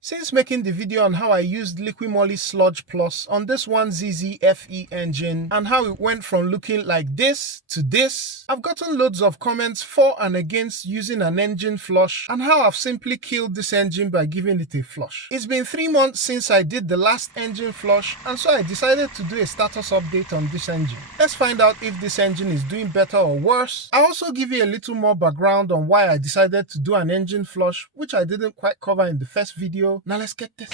Since making the video on how I used Liqui Moly Sludge Plus on this 1ZZFE engine and how it went from looking like this to this, I've gotten loads of comments for and against using an engine flush and how I've simply killed this engine by giving it a flush. It's been 3 months since I did the last engine flush, and so I decided to do a status update on this engine. Let's find out if this engine is doing better or worse. I'll also give you a little more background on why I decided to do an engine flush, which I didn't quite cover in the first video. Now let's get this.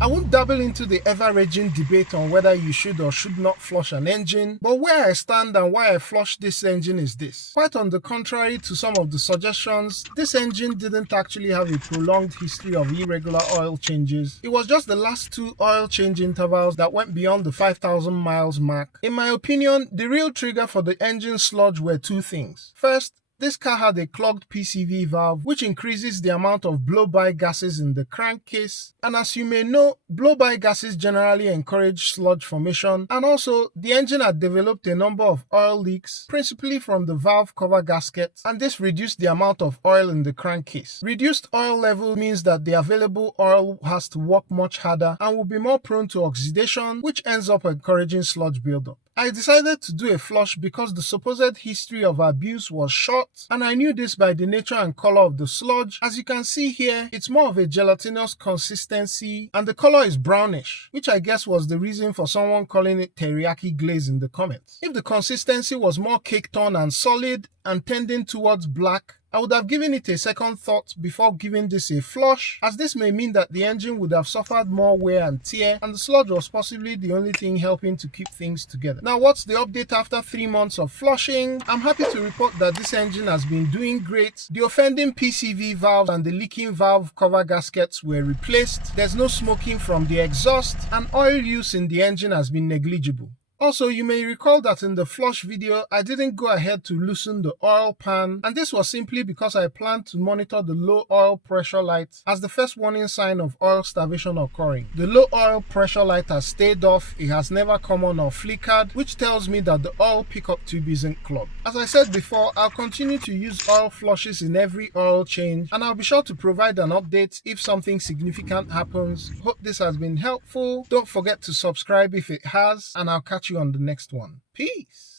I won't dabble into the ever-raging debate on whether you should or should not flush an engine, but where I stand and why I flushed this engine is this. Quite on the contrary to some of the suggestions, this engine didn't actually have a prolonged history of irregular oil changes. It was just the last 2 oil change intervals that went beyond the 5,000 miles mark. In my opinion, the real trigger for the engine sludge were 2 things. First, this car had a clogged PCV valve, which increases the amount of blow-by gases in the crankcase. And as you may know, blow-by gases generally encourage sludge formation, and also the engine had developed a number of oil leaks, principally from the valve cover gasket, and this reduced the amount of oil in the crankcase. Reduced oil level means that the available oil has to work much harder and will be more prone to oxidation, which ends up encouraging sludge buildup. I decided to do a flush because the supposed history of abuse was short, and I knew this by the nature and color of the sludge. As you can see here, it's more of a gelatinous consistency and the color is brownish, which I guess was the reason for someone calling it teriyaki glaze in the comments. If the consistency was more caked on and solid and tending towards black, I would have given it a second thought before giving this a flush, as this may mean that the engine would have suffered more wear and tear, and the sludge was possibly the only thing helping to keep things together. Now, what's the update after 3 months of flushing? I'm happy to report that this engine has been doing great. The offending PCV valves and the leaking valve cover gaskets were replaced. There's no smoking from the exhaust, and oil use in the engine has been negligible. Also, you may recall that in the flush video, I didn't go ahead to loosen the oil pan, and this was simply because I planned to monitor the low oil pressure light as the first warning sign of oil starvation occurring. The low oil pressure light has stayed off, it has never come on or flickered, which tells me that the oil pickup tube isn't clogged. As I said before, I'll continue to use oil flushes in every oil change, and I'll be sure to provide an update if something significant happens. Hope this has been helpful. Don't forget to subscribe if it has, and I'll catch you on the next one. Peace.